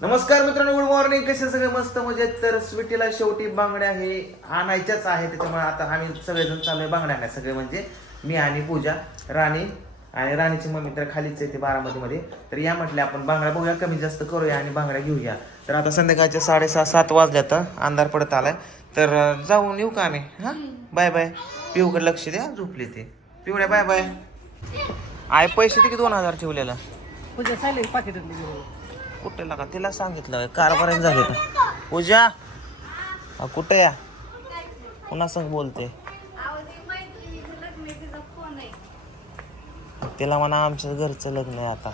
नमस्कार मित्रांनो good morning कसे सगळे? मस्त मजेत. तर स्वीटीला शेवटी बांगड्या हे आणायच्याच आहे. त्याच्यामुळे आता आम्ही सगळेजण चालू आहे बांगड्या आणाय सगळे म्हणजे मी आणि पूजा राणी आणि राणीची मम्मी तर खालीच आहे ते बारामतीमध्ये तर या म्हटले आपण बांगड्या बघूया कमी जास्त करूया आणि बांगड्या घेऊया. तर आता संध्याकाळच्या साडेसहा सात वाजल्यात अंधार पडत आलाय. तर जाऊन येऊ का आम्ही? हा? Bye bye. पिऊकडे लक्ष द्या झोपली ते. पिवड्या बाय बाय. आय पैसे दे की दोन हजार ठेवलेला? पूजा चालेल पाकिटातली घेऊन. कुठे लागा? तिला सांगितलं कारभार झाले का पूजा हा, कुठे या? पुन्हा संग बोलते? तिला म्हणा आमच्या घरचं लग्न आहे आता.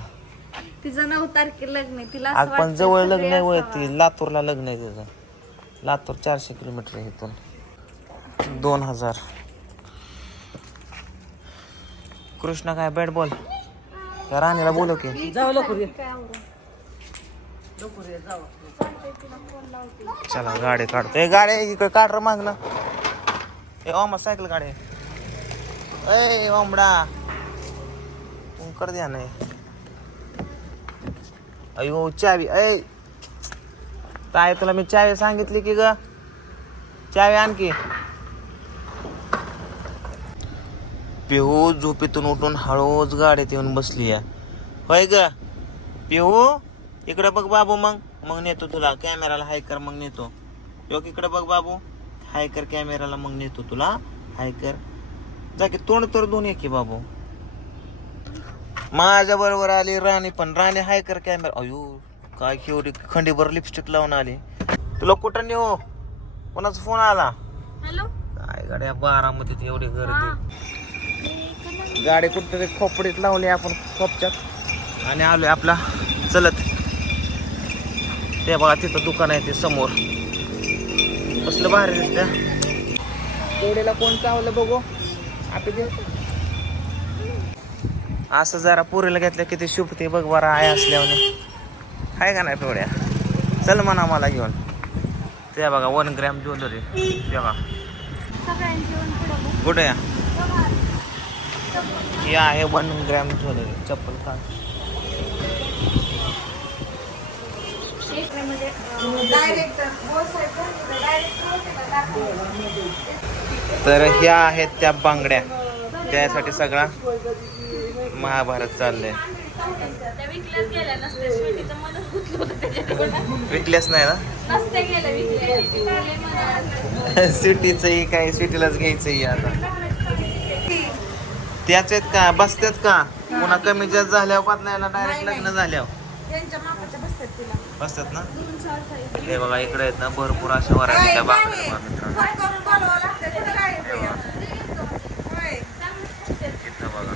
तिचं नऊ तारखेला लग्न आहे. तिला असं पण वाटतं जवळ सगळे लग्न आहे वय. ती लातूरला लग्न आहे तिचं. लातूर चारशे किलोमीटर आहे इथून. दोन हजार. कृष्णा काय बॅट बॉल त्या राणीला बोलव की. जाऊ लवकर ये. काय आवडलं? लवकर ये जाऊ चालतंय, तिला फोन लावते. चला गाडी काढतो ए गाडी इकडे काढ रे मागणं ए ओमा सायकल गाडी. ए ओमडा तू कर द्या नाही. अयो चावी. ऐ काय तुला मी चावी सांगितली की ग? चावी आणखी पिहू झोपेतून उठून हळूच गाडीत येऊन बसली आहे. होय ग? पिहू? इकडे बघ बाबू मग. मग नेतो तुला. कॅमेराला हाय कर मग नेतो. योग इकडे बघ बाबू. हाय कर कॅमेराला मग नेतो तुला. हाय कर जा की तोंड तर दोन की बाबू. माझ्या बरोबर आली राणी पण राणी हाय कर कॅमेरा. अयो काय केवढी खंडीभर लिपस्टिक लावून आली. तुला कुठं नेऊ? कोणाचा फोन आला? हॅलो? काय गाड्या बारामतीत एवढी. गर्दी. गाडी कुठतरी खोपडीत लावली आपण खोपच्यात. आणि आलोय आपला चलत. ते बघा तिथं दुकान आहे ते समोर. कसलं भारी दिसत्या. तेवढ्याला कोण चावलं बघू? आपण असं जरा पुरीला घेतलं किती शुभते बघ बरं आहे असल्याने आहे का नाही पिवड्या चल म्हणा मला घेऊन. ते बघा वन ग्रॅम ज्वेलरी. ते बघा. कुठे या. हे आहे वन ग्रॅम ज्वेलरी चप्पल का तर ह्या आहेत त्या बांगड्या. त्यासाठी सगळा महाभारत चाललंय. त्या विकल्याच गेल्या नसत्या स्वीटीचं मनच गुंतलं होतं त्याच्याकडं. विकल्याच नाही ना. सिटीचंही काय सिटीलाच घ्यायचंही आता. त्याच आहेत का? बसतात का? पुन्हा कमी जास्त झाल्यावर पातळ्याला डायरेक्ट लग्न झाल्यावर. बसतात बसतात ना. हे बघा इकडे आहेत ना भरपूर अशा वरायच्या बांगड्या बघा मित्रांनो काय. इथं बघा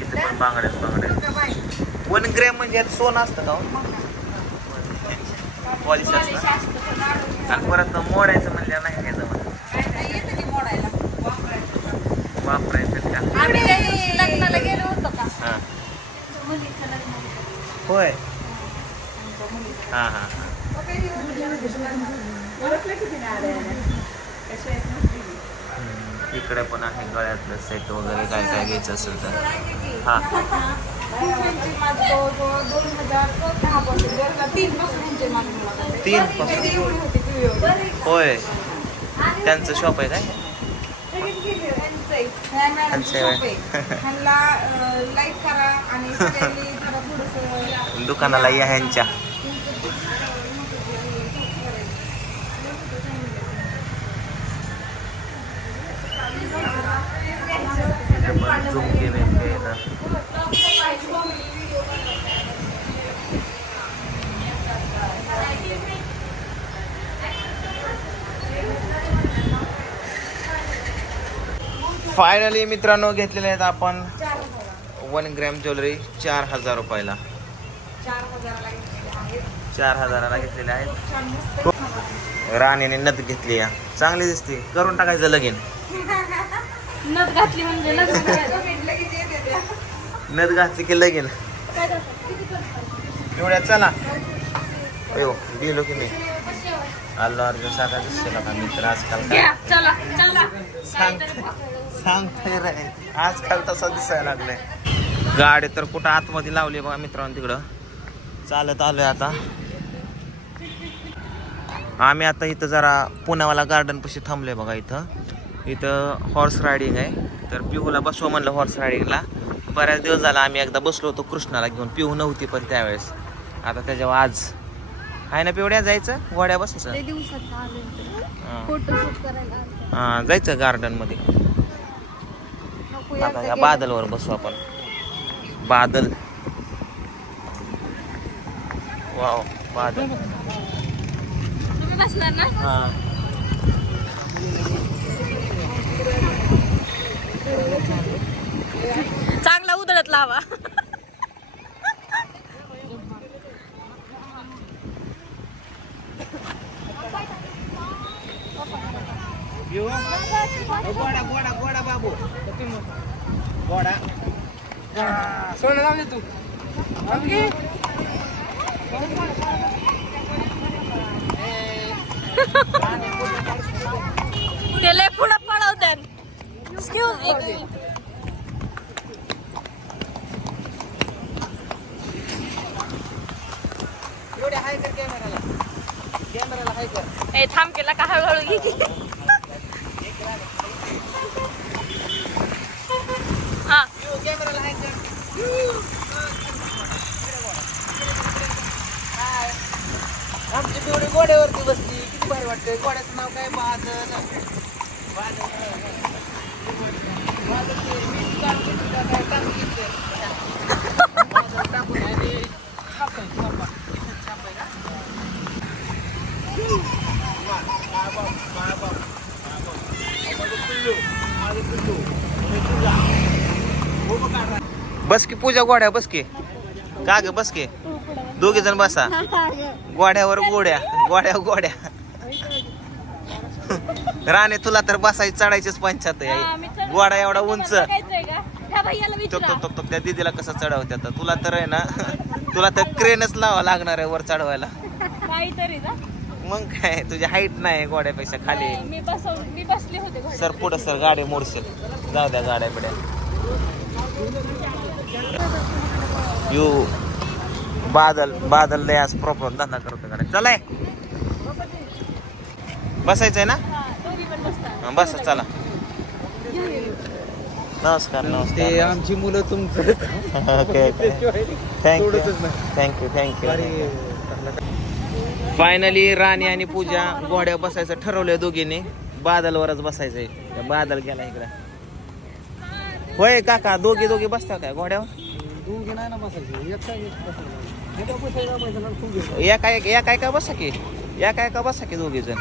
इथं पण बांगड्याच बांगड्या? वन ग्रॅम म्हणजे यात सोनं असतं का हो? पॉलिश असतं आणि परत मोडायचं म्हणजे नाही घ्यायचं म्हणून नाही येतं की मोडायला. वापरायचं. का हा. होय हा हा हा इकडे पण आहे गळ्यातलं सेट वगैरे काय काय घ्यायचं असेल तर हा. तीन. होय त्यांचं शॉप आहे काय ह्यांचं आहे. ह्या मॅडमचं ह्यांचं आहे. shop आहे. ह्यांना लाईक करा आणि सगळ्यांनी जरा थोडंसं दुकानाला या ह्यांच्या फायनली मित्रांनो घेतलेले आहेत आपण वन ग्रॅम ज्वेलरी चार हजार रुपयाला. चार हजाराला घेतलेले आहेत. राणीने नथ घेतली या चांगली दिसते. करून टाकायचं लगीन. नथ घातली म्हणजे. नथ घातली. की करतात? एवढ्या चला. अयो गेलो की मी. आलो अर्जुन साधा दिसतो का मित्र आजकाल सांगते रे. आजकाल तसा दिसायला लागलाय. गाडी तर कुठं आतमध्ये लावली बघा मित्रांनो तिकडं. चालत आलोय आता. आम्ही आता इथं जरा पुण्यावाला गार्डन पशी थांबलोय बघा इथं. इथं हॉर्स रायडिंग आहे. तर पिहूला बसवा म्हणलं हॉर्स रायडिंगला बऱ्याच दिवस झाला आम्ही एकदा बसलो होतो कृष्णाला घेऊन. पिहू नव्हती पण त्यावेळेस. आता त्याच्यावर आज. आहे ना पिवड्या? जायचं? गोड्या बसायचं? हां. जायचं गार्डनमध्ये. नको आता ह्या गेलं. बादलवर बसू आपण. बादल. वाव बादल. तुम्ही बसणार ना? हा. चांगला उधळत लावा. गोडा गोडा गोडा बाबू गोडा तू ते लय पुढं हाय कर ए थांब केला का हळूहळू? घे. हा. आमची पिवडी गोड्यावरती बसली. किती भारी वाटतंय. गोड्याचं नाव काय? बादल बादल बादल ते मीठ टाकून तिथं काय टाकून घेतलं. बादल टाकून आणि छापाय, छापा. इथं छापाय का? वा, काय बाप, काय बाप, काय बाप. माझं पिल्लू, माझं पिल्लू, हे तुझा. उभं काढ. बस की पूजा गोड्या बस की. का ग बस की? दोघे जण बसा. गोड्यावर गोड्या गोड्यावर गोड्या. राणे तुला तर बसायची चढायचीच पंचायत हा, आहे गोडा एवढा उंच. त्या दिदीला कसं चढवत्या तर तुला तर आहे ना तुला तर क्रेनच लावा लागणार आहे वर चढवायला. मग काय तुझी हाईट नाही गोड्यापेक्षा खाली. मी बसले होते घोड्यावर. सर पुढं सर गाडी मोडशील. जाऊ द्या गाड्या बिड्या. यू बादल बादल लय आज प्रॉपर धंदा करतो गाड्या. चलाय बसायचंय ना? हा, दोघी पण बसतात. हा, बसा चला. नमस्कार ते नमस्कार. आमची मुलं तुमचं ओके थँक्यू सोडतच नाही. थँक्यू थँक्यू फायनली राणी आणि पूजा घोड्या बसायचं ठरवलंय दोघींनी. बादलवरच बसायचंय. त्या बादल गेला इकडे. होय काका दोघी दोघी बसता काय घोड्यावर एका बसा की? एका बसा की दोघी जण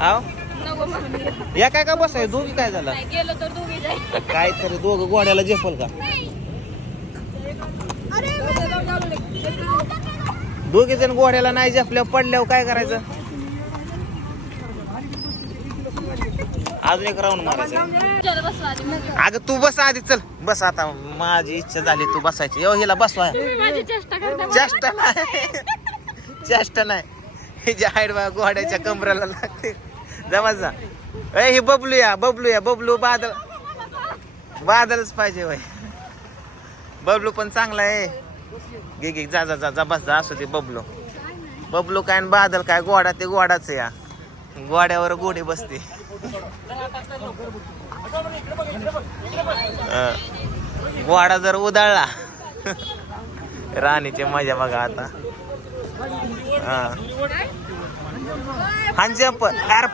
आव म्हणून. एका एका बसाय दोघी काय झालं? नाही गेलो तर दोघी जाईल. काय तरी दोघं घोड्याला झेपल का? दोघे जण घोड्याला नाही झेपल्यावर पडल्यावर काय करायचं? अजून एक राऊंड मारायचं अगं तू बस आधी चल. बस आता. माझी इच्छा झाली तू बसायची. यो हिला बसवा. तुम्ही चेष्टा नाही. चेष्टा नाही. हिची हाईड बा घोड्याच्या कमराला लागते. जमा जा. ए हे बबलू या बबलू या. बबलू बादल बादलच पाहिजे वय बबलू पण चांगला आहे. घे घे जा जा जा जा बस जा असू दे बबलू. बबलू काय बादल काय गोडा ते गोडाच या. गोड्यावर गोडी बसते. गोडा जर उधळला. राणीची मजा बघा आता. हा हांजप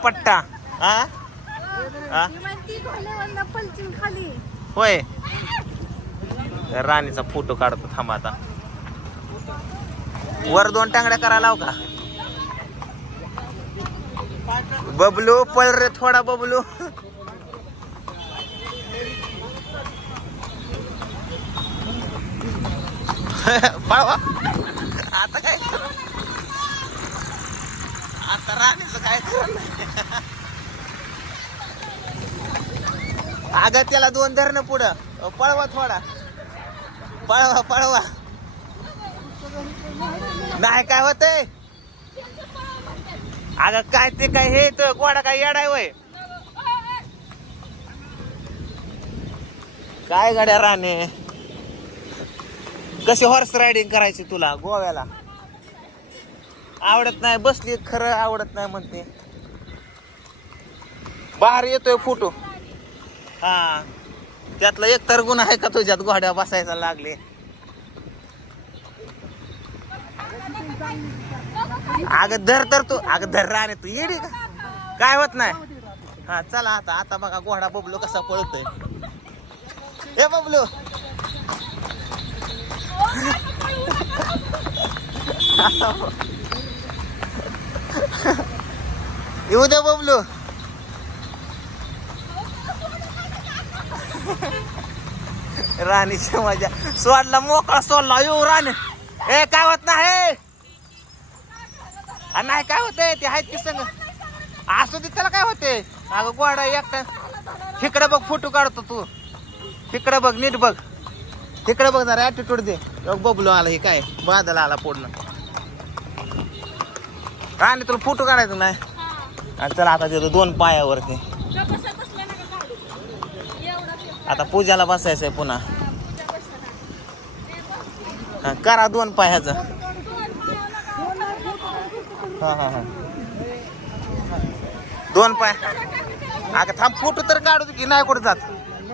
पट्टा हा हा होय. तर राणीचा फोटो काढतो थांबा आता. वर दोन टांगड्या करायला लाव का? बबलू पळ रे थोडा बबलू. पळवा आता काय करू? आता राणीचं काय करू अगं त्याला दोन धरणं पुढं. पळवा थोडा. पळवा पळवा. नाही काय होतंय? अगं काय ते काय हे तर गोडा काय येडाय वय? काय गाड्या राणे? कशी हॉर्स रायडिंग करायची तुला गोव्याला? आवडत नाही बसली खरं आवडत नाही म्हणते. बाहेर येतोय फोटो. हा. त्यातला एक तर गुण आहे का तुझ्यात? घोड्या बसायला लागले. अगं धर तर तू अगं धर राहणे तू येडी का? काय होत नाही? हा चला आता आता बघा घोडा बबलू कसा पळतोय. हे बबलू. येऊ दे बबलू. राणीची मजा सोडला मोकळा सोडला येऊ राणी. ए काय होत नाही? नाही काय होतंय ते आहेत की संग? असू दे त्याला काय होते अगं गोडा एकटा. तिकडे बघ फोटो काढतो तू. तिकडे बघ नीट बघ. तिकडे बघ जरा ऍटिट्यूड दे. बघ बबलो आला हे काय? बादल आला पूर्ण राणी तुला फोटो काढायचं नाही? आणि चला आता देतो दोन पायावरती. आता पूजाला बसायचंय पुन्हा. हा, करा दोन पायाचा. हा हा हा. दोन पाय. अगं थांब फोटो तर काढू दे की नाही कुठं जात.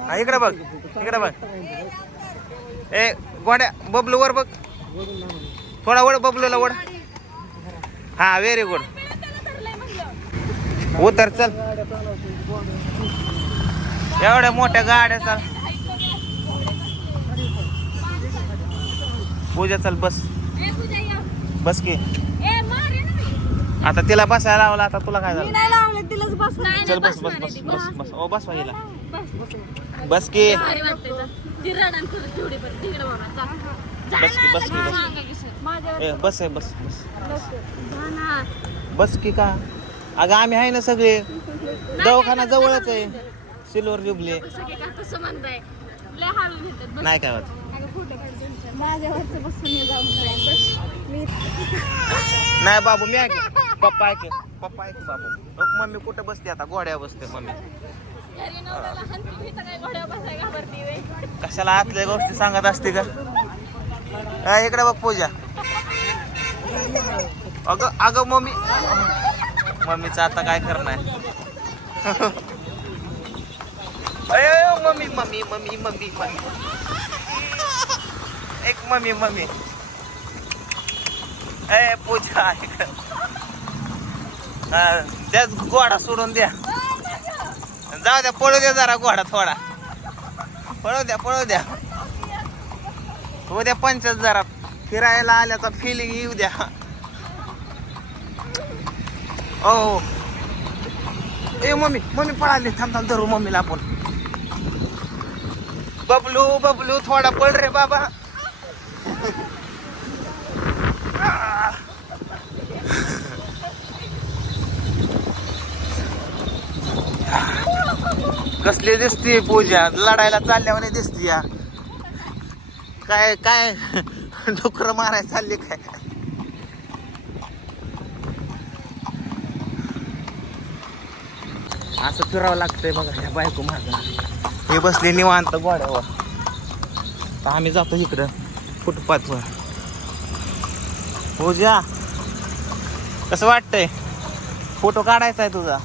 हा इकडे बघ इकडे बघ. ए गोड्या बबलू वर बघ. थोडा वड बबलूला वड हा व्हेरी गुड उतर चल. एवढ्या मोठ्या गाड्या चाल. पूजा चल बस. ए, पूजा या. बस की. ए, मार ये ना मी. आता तिला बसायला लावला आता तुला काय मी झालं नाही लावले तिलाच बस नाही, चल बस बस बस बस बस. ओ बस हिला. बस की. बस की बस की बस आहे बस बस. बस. की का? अगं आम्ही आहे ना सगळे. दवाखाना जवळच आहे. Silver jubilee. नाही काय होत. माझ्यावरचं बसून ये जाऊन बस मी नाही बाबू मी ऐक. पप्पा ऐक. पप्पा ऐक बाबू. लोक मम्मी कुठं बसते आता? गोड्या बसते मम्मी. कशाला आतल्या गोष्टी सांगत असते का? इकडे बघ पूजा. अगं अगं मम्मी. मम्मीचं आता काय करणार? अय, mummy mummy mummy mummy mummy. एक मम्मी मम्मी. ए पूजा ऐक. त्याच घोडा सोडून द्या. जाऊ द्या पळू द्या जरा घोडा थोडा. पळू द्या पळू द्या. उद्या पंचायत जरा फिरायला आल्याचा फिलिंग येऊ द्या. ओ ए मम्मी मम्मी पळाली. थांब थांब धरू मम्मीला आपण. बबलू बबलू थोडा पळ रे बाबा. कसली दिसती पूजा? लढायला चालल्यावर दिसती या. काय काय? डुकर मारायला चालली काय? असं फिरावं लागतंय बघा ह्या बायको माझा हे बसले निवांत गोड्यावर. तर आम्ही जातो इकडं फुटपाथवर. पूजा कसं वाटतंय? फोटो काढायचा आहे तुझा?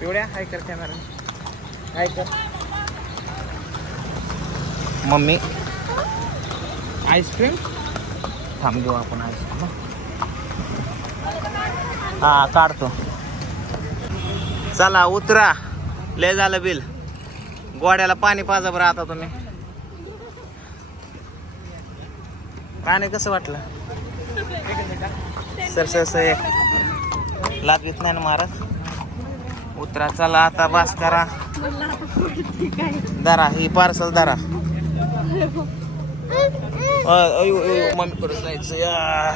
पिवड्या हाय कर कॅमेरा हाय कर. मम्मी. आईस्क्रीम थांब घेऊ आपण आईस्क्रीम हा काढतो. चला उतरा. लय झालं बिल. गोड्याला पाणी पाजा बरं आता तुम्ही पाणी कसं वाटलं? Sir sir sir. लागत नाही ना महाराज उतरा चला आता बास करा. दारा ही पार्सल दारा. अ, अयो, अयो, मम्मी जायचं या.